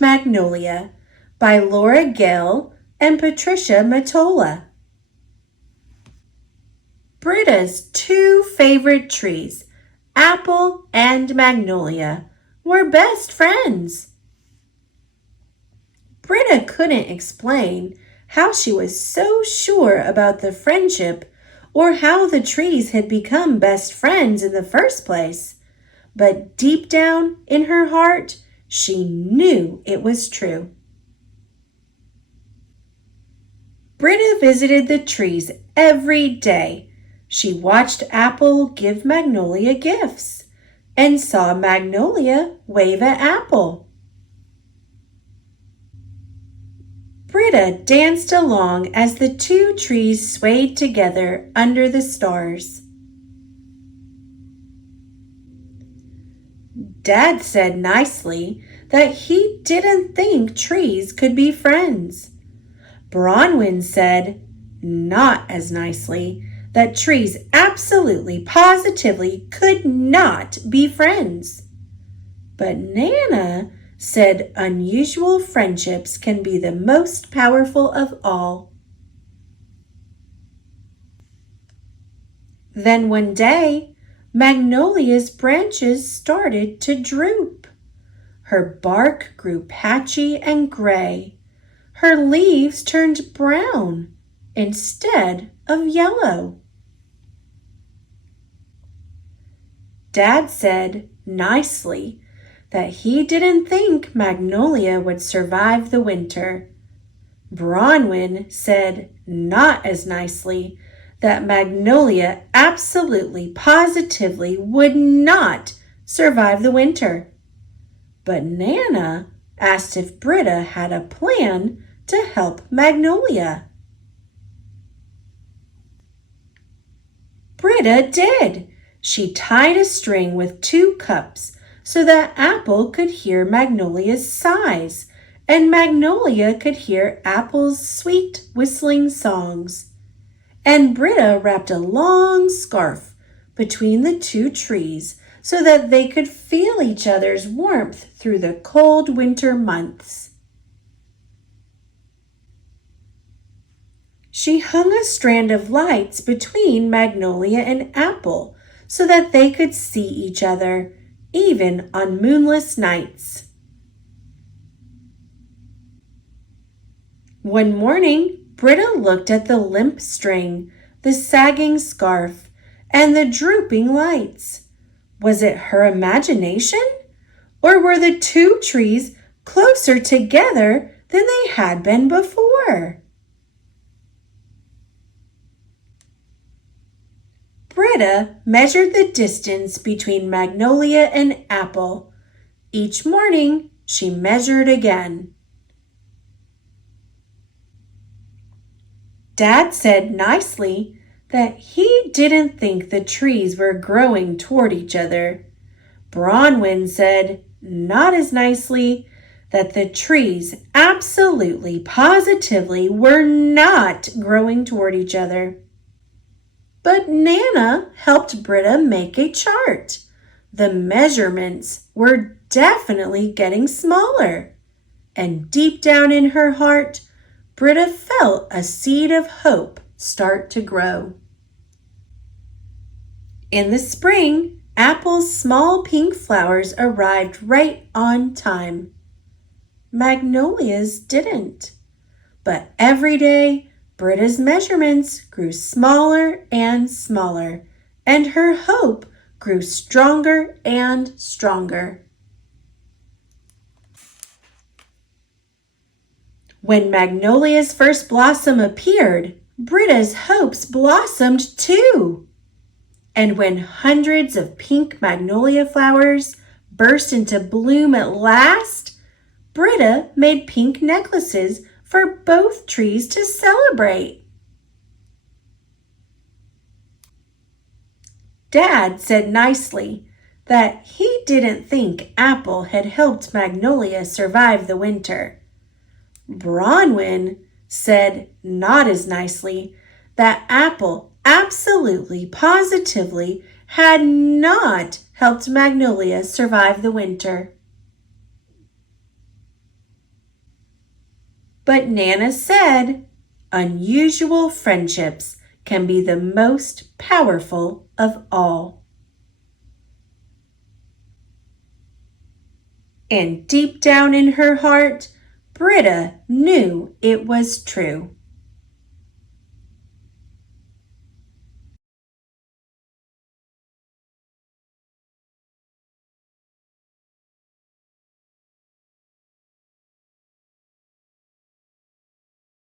and Magnolia by Laura Gehl and Patricia Metola. Britta's two favorite trees, Apple and Magnolia, were best friends. Britta couldn't explain how she was so sure about the friendship or how the trees had become best friends in the first place. But deep down in her heart, she knew it was true. Britta visited the trees every day. She watched Apple give Magnolia gifts and saw Magnolia wave at Apple. Britta danced along as the two trees swayed together under the stars. Dad said nicely that he didn't think trees could be friends. Bronwyn said, not as nicely, that trees absolutely, positively could not be friends. But Nana said unusual friendships can be the most powerful of all. Then one day, Magnolia's branches started to droop. Her bark grew patchy and gray. Her leaves turned brown instead of yellow. Dad said nicely that he didn't think Magnolia would survive the winter. Bronwyn said not as nicely that Magnolia absolutely, positively would not survive the winter. But Nana asked if Britta had a plan to help Magnolia. Britta did. She tied a string with 2 cups so that Apple could hear Magnolia's sighs and Magnolia could hear Apple's sweet whistling songs. And Britta wrapped a long scarf between the 2 trees so that they could feel each other's warmth through the cold winter months. She hung a strand of lights between Magnolia and Apple so that they could see each other, even on moonless nights. One morning, Britta looked at the limp string, the sagging scarf, and the drooping lights. Was it her imagination? Or were the 2 trees closer together than they had been before? Britta measured the distance between Magnolia and Apple. Each morning, she measured again. Dad said nicely that he didn't think the trees were growing toward each other. Bronwyn said, not as nicely, that the trees absolutely, positively were not growing toward each other. But Nana helped Britta make a chart. The measurements were definitely getting smaller. And deep down in her heart, Britta felt a seed of hope start to grow. In the spring, Apple's small pink flowers arrived right on time. Magnolia's didn't. But every day, Britta's measurements grew smaller and smaller, and her hope grew stronger and stronger. When Magnolia's first blossom appeared, Britta's hopes blossomed too. And when hundreds of pink magnolia flowers burst into bloom at last, Britta made pink necklaces for both trees to celebrate. Dad said nicely that he didn't think Apple had helped Magnolia survive the winter. Bronwyn said not as nicely that Apple absolutely, positively had not helped Magnolia survive the winter. But Nana said, unusual friendships can be the most powerful of all. And deep down in her heart, Britta knew it was true.